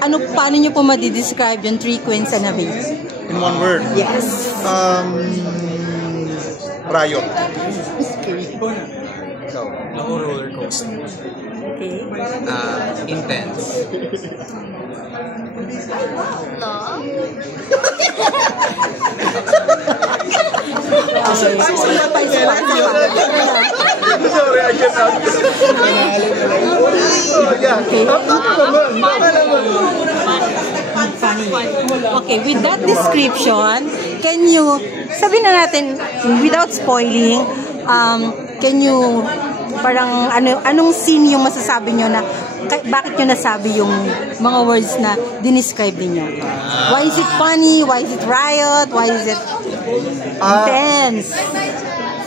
paano nyo po ma-describe yung Three Queens and a Baby? In one word? Yes. Riot. So, roller coaster. Okay. Intense. Love? Sorry, I cannot. Okay, with that description, can you, sabihin na natin, without spoiling, can you, parang anong scene yung masasabi nyo na, bakit nyo nasabi yung mga words na dinescribe niyo? Why is it funny? Why is it riot? Why is it intense?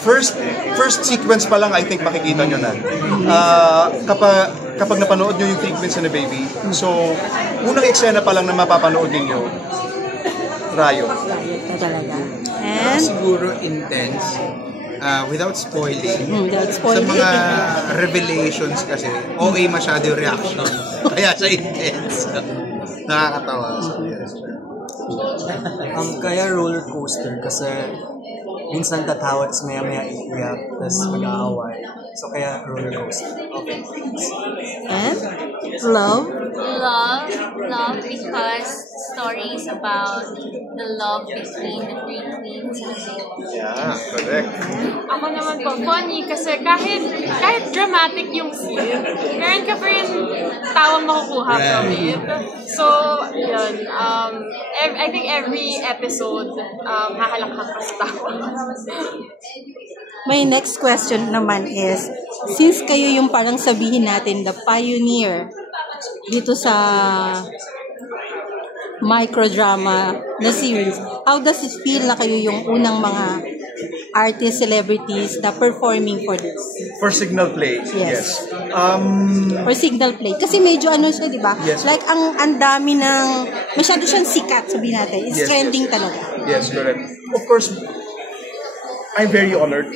First sequence pa lang, I think makikita nyo na. Kapag napanood nyo yung Three Queens and a Baby, so, unang eksena pa lang na mapapanood ninyo, riot. Ito talaga. And? Siguro intense. Without spoiling. Sa Spoiling. mga revelations kasi, OA masyado yung reaction. Kaya siya intense. Nakakatawa. So, yes. Kaya roller coaster kasi minsan tatawa, tapos maya-maya iiyak, tapos mag-aaway. So kaya roller coaster. Okay. And? Love? Love because stories about the love between the three queens. Yeah, correct. Ako naman po, funny kasi kahit dramatic yung scene, meron ka pa rin tawang makukuha from it. So, yun. I think every episode, hahalakak ka sa tawa. My next question naman is, since kayo yung parang sabihin natin, the pioneer dito sa microdrama na series, how does it feel na kayo yung unang mga artists, celebrities na performing for this? For Signal Play, Yes. yes. Or Signal Play. Kasi medyo siya, di ba? Yes. Like, ang dami ng, masyado siyang sikat, sabihin natin. It's Yes, trending yes. talaga. Yes, correct. Of course, I'm very honored.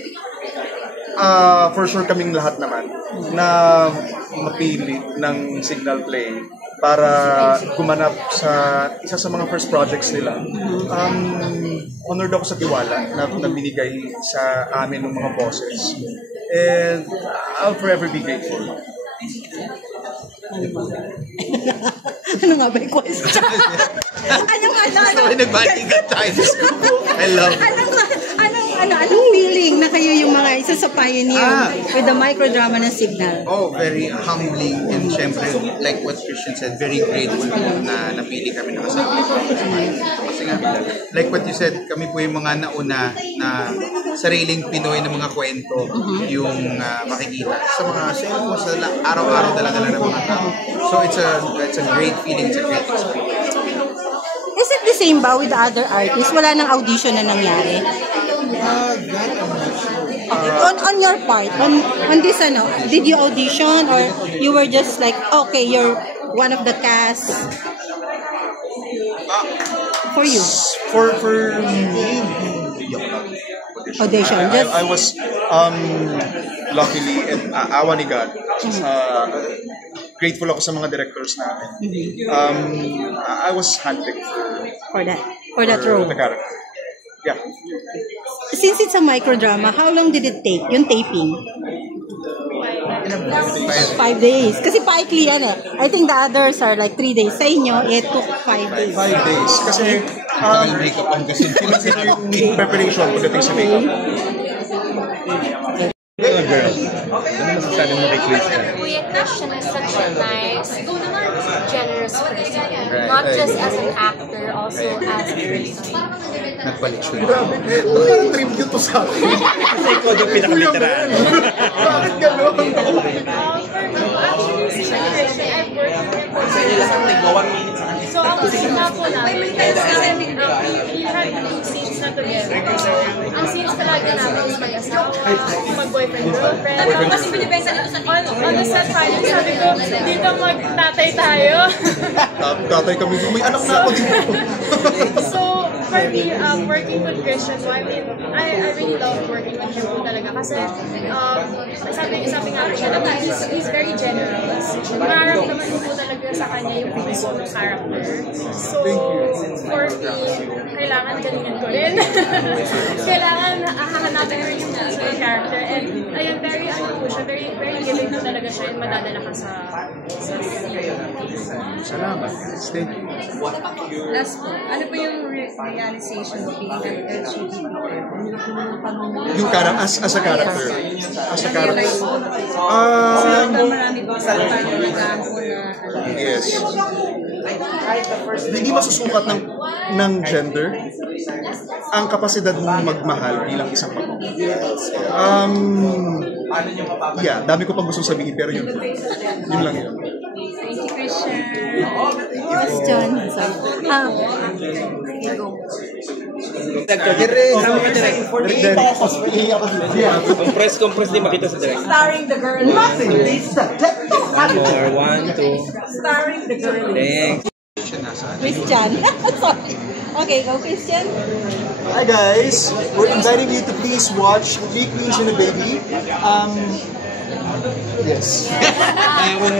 For sure kaming lahat naman na mapili ng Signal Play para gumanap sa isa sa mga first projects nila. Honored ako sa tiwala na binigay sa amin ng mga bosses. And I'll forever be grateful. Ano nga ba yung question? Sorry, nagbalikan tayo. I love it. Anong feeling na kayo yung mga isa sa pioneer with the microdrama ng Signal? Oh, very humbling and syempre, like what Christian said, very grateful na napili kami ng kasama. Kasi nga, like what you said, kami po yung mga nauna na sariling Pinoy na mga kwento yung makikita sa mga cellphone, sa araw-araw talaga ng mga tao. So it's a great feeling, it's a great experience. Is it the same ba with the other artists? Wala nang audition na nangyari? On your part, on this did you audition or you were just like, okay, you're one of the cast? For you? For me, Audition. I was luckily and awa ni God. Grateful ako sa mga directors namin. I was handpicked for that role. The character. Yeah. Since it's a microdrama, how long did it take, yung taping? 5 days. Kasi paikli yan eh. I think the others are like 3 days. Sa inyo, it took 5 days. 5 days. Kasi, makeup ang kasi. yung preparation pagdating sa makeup. Girl, ano masasabi mo kay Christian? Kuya Christian is such a nice, generous person. Not just as an actor, also as a person. Nagpalit siya. Grabe. Parang tribute to sa akin. Kasi ikaw yung pinaka-literal. Bakit gano'n? Actually, si Christian, I've worked with him. So, ang sina po namin, we had 2 scenes na together. Ang scenes talaga namin mag-asawa, mag-boyfriend-girlfriend. Kasi binibenta nito sa on the set final, sabi ko, dito mag-tatay tayo. Tatay kami, may anak na ako dito. So, for Actually, working with Christian, so I mean, I really love working with him po talaga kasi sabi nga po siya na he's very generous. Mararamdaman mo po talaga sa kanya yung bilis ng character. So, for me, kailangan galingan ko rin. Kailangan hahanapin rin yung bilis ng character. And ayun, very giving po talaga siya yung madadala ka sa Salamat. Thank you. Last po, ano po yung realization mo being an LGBT? Yung as a character. As a character. Marami po sa tayo nag-aampo na Yes. Hindi masusukat ng gender ang kapasidad mong magmahal bilang isang pamilya. Yeah, dami ko pang gusto sabihin pero yun lang yun. Thank you, Christian. Question. Compress din makita sa direct. Starring the girl. More, 1, 2. Starring the girl. Thanks. Christian. Sorry. Okay, go Christian. Hi guys, we're inviting you to please watch Three Queens and a Baby. Yes.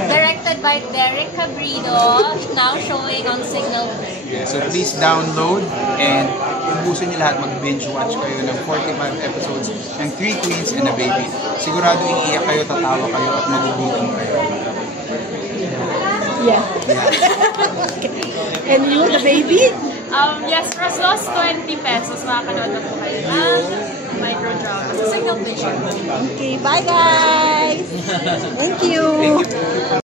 Directed by Derek Cabrido, now showing on Signal Play. Yeah, so please download and ubusin niyo lahat, mag-binge watch kayo ng 45 episodes ng Three Queens and a Baby. Sigurado iiyak kayo, tatawa kayo at magugutom kayo. Yeah. And you, the baby? Yes, for as low as 20 pesos, makakanood na po kayo ng microdrama sa Signal Play. Okay, bye guys. Thank you.